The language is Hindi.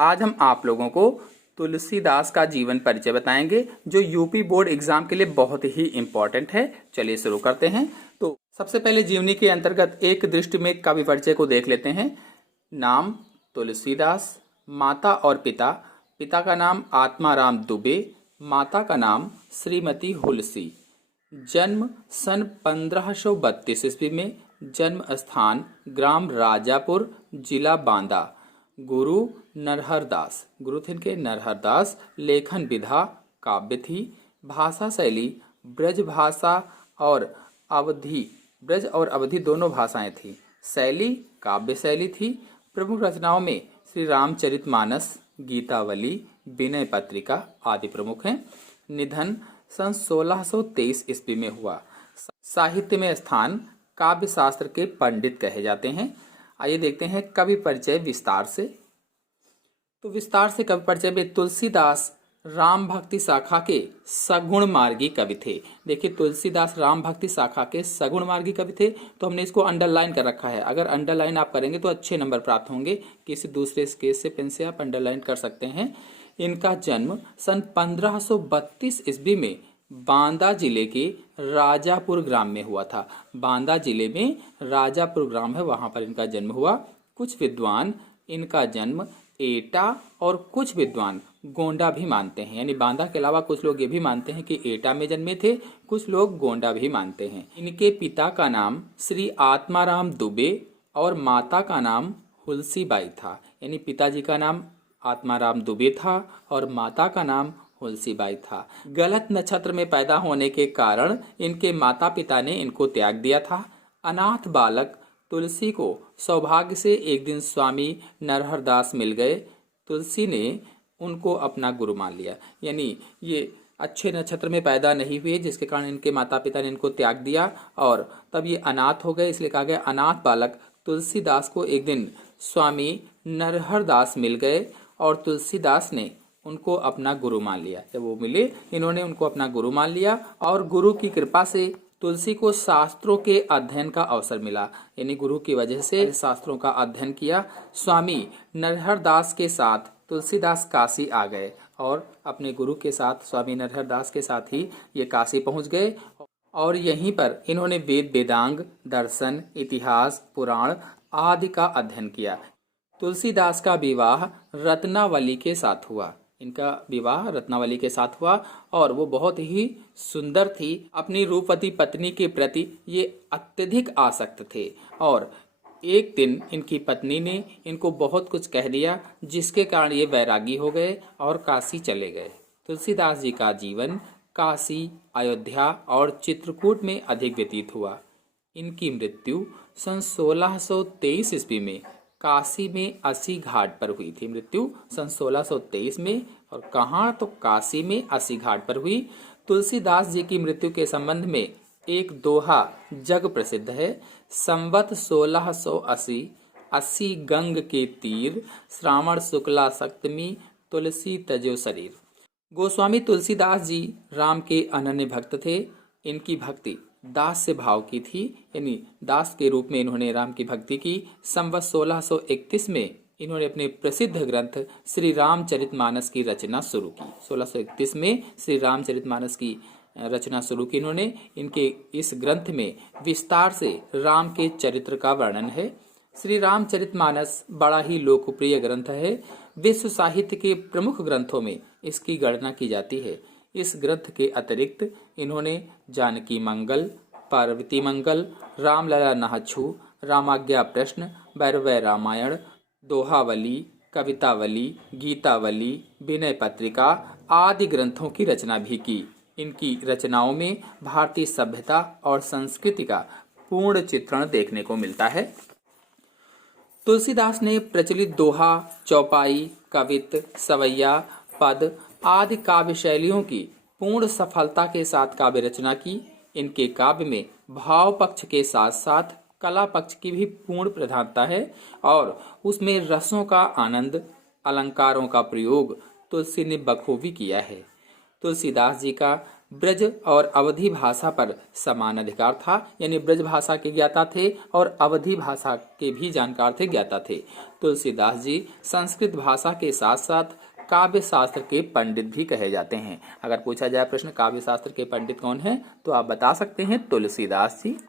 आज हम आप लोगों को तुलसीदास का जीवन परिचय बताएंगे जो यूपी बोर्ड एग्जाम के लिए बहुत ही इम्पोर्टेंट है। चलिए शुरू करते हैं। तो सबसे पहले जीवनी के अंतर्गत एक दृष्टि में काव्य परिचय को देख लेते हैं। नाम तुलसीदास, माता और पिता। पिता का नाम आत्माराम दुबे, माता का नाम श्रीमती हुलसी। जन्म सन 1532 ईस्वी में। जन्म स्थान ग्राम राजापुर, जिला बांदा। गुरु नरहर दास, गुरु थे इनके नरहर दास। लेखन विधा काव्य थी। भाषा शैली ब्रज भाषा और अवधी, ब्रज और अवधी दोनों भाषाएं थी। शैली काव्य शैली थी। प्रमुख रचनाओं में श्री रामचरितमानस, गीतावली, विनय पत्रिका आदि प्रमुख हैं। निधन सन 1623 ईस्वी में हुआ। साहित्य में स्थान काव्य शास्त्र के पंडित कहे जाते हैं। आइए देखते हैं कवि परिचय विस्तार से। तो विस्तार से कवि परिचय में तुलसीदास राम भक्ति शाखा के सगुण मार्गी कवि थे। देखिए तुलसीदास राम भक्ति शाखा के सगुण मार्गी कवि थे, तो हमने इसको अंडरलाइन कर रखा है। अगर अंडरलाइन आप करेंगे तो अच्छे नंबर प्राप्त होंगे। किसी दूसरे स्केच से पेन से आप अंडरलाइन कर सकते हैं। इनका जन्म सन 1532 ईस्वी में बांदा जिले के राजापुर ग्राम में हुआ था। बांदा जिले में राजापुर ग्राम है, वहां पर इनका जन्म हुआ। कुछ विद्वान इनका जन्म एटा और कुछ विद्वान गोंडा भी मानते हैं। यानी बांदा के अलावा कुछ लोग ये भी मानते हैं कि एटा में जन्मे थे, कुछ लोग गोंडा भी मानते हैं। इनके पिता का नाम श्री आत्माराम दुबे और माता का नाम हुलसी बाई था। यानी पिताजी का नाम आत्माराम दुबे था और माता का नाम हुलसी बाई था। गलत नक्षत्र में पैदा होने के कारण इनके माता पिता ने इनको त्याग दिया था। अनाथ बालक तुलसी को सौभाग्य से एक दिन स्वामी नरहर दास मिल गए। तुलसी ने उनको अपना गुरु मान लिया। यानी ये अच्छे नक्षत्र में पैदा नहीं हुए, जिसके कारण इनके माता पिता ने इनको त्याग दिया और तब ये अनाथ हो गए। इसलिए कहा गया अनाथ बालक तुलसीदास को एक दिन स्वामी नरहर दास मिल गए और तुलसीदास ने उनको अपना गुरु मान लिया। जब वो मिले इन्होंने उनको अपना गुरु मान लिया और गुरु की कृपा से तुलसी को शास्त्रों के अध्ययन का अवसर मिला। यानी गुरु की वजह से शास्त्रों का अध्ययन किया। स्वामी नरहर दास के साथ तुलसीदास काशी आ गए और अपने गुरु के साथ स्वामी नरहर दास के साथ ही ये काशी पहुंच गए और यहीं पर इन्होंने वेद वेदांग, दर्शन, इतिहास, पुराण आदि का अध्ययन किया। तुलसीदास का विवाह रत्नावली के साथ हुआ। इनका विवाह रत्नावली के साथ हुआ और वो बहुत ही सुंदर थी। अपनी रूपवती पत्नी के प्रति ये अत्यधिक आसक्त थे और एक दिन इनकी पत्नी ने इनको बहुत कुछ कह दिया, जिसके कारण ये वैरागी हो गए और काशी चले गए। तुलसीदास जी का जीवन काशी, अयोध्या और चित्रकूट में अधिक व्यतीत हुआ। इनकी मृत्यु सन 1623 ईस्वी में काशी में अस्सी घाट पर हुई थी। मृत्यु सन 1623 में और कहाँ, तो काशी में अस्सी घाट पर हुई। तुलसीदास जी की मृत्यु के संबंध में एक दोहा जग प्रसिद्ध है। संवत 1680, 80 गंग के तीर, श्रावण शुक्ला सप्तमी, तुलसी तजो शरीर। गोस्वामी तुलसीदास जी राम के अनन्य भक्त थे। इनकी भक्ति दास से भाव की थी, यानी दास के रूप में इन्होंने राम की भक्ति की। संवत 1631 में इन्होंने अपने प्रसिद्ध ग्रंथ श्री रामचरितमानस की रचना शुरू की। 1631 में श्री रामचरितमानस की रचना शुरू की इन्होंने। इनके इस ग्रंथ में विस्तार से राम के चरित्र का वर्णन है। श्री रामचरितमानस बड़ा ही लोकप्रिय ग्रंथ है। विश्व साहित्य के प्रमुख ग्रंथों में इसकी गणना की जाती है। इस ग्रंथ के अतिरिक्त इन्होंने जानकी मंगल, पार्वती मंगल, रामलला नहछु, रामाज्ञा प्रश्न, भैरवै रामायण, दोहावली, कवितावली, गीतावली, विनय पत्रिका आदि ग्रंथों की रचना भी की। इनकी रचनाओं में भारतीय सभ्यता और संस्कृति का पूर्ण चित्रण देखने को मिलता है। तुलसीदास ने प्रचलित दोहा, चौपाई, कवित, सवैया, पद आदि काव्य शैलियों की पूर्ण सफलता के साथ काव्य रचना की। इनके काव्य में भाव पक्ष के साथ साथ कला पक्ष की भी पूर्ण प्रधानता है और उसमें रसों का आनंद, अलंकारों का प्रयोग तुलसी ने बखूबी किया है। तुलसीदास जी का ब्रज और अवधी भाषा पर समान अधिकार था, यानी ब्रज भाषा के ज्ञाता थे और अवधी भाषा के भी जानकार थे, ज्ञाता थे। तुलसीदास जी संस्कृत भाषा के साथ साथ काव्य शास्त्र के पंडित भी कहे जाते हैं। अगर पूछा जाए प्रश्न काव्य शास्त्र के पंडित कौन है, तो आप बता सकते हैं तुलसीदास जी।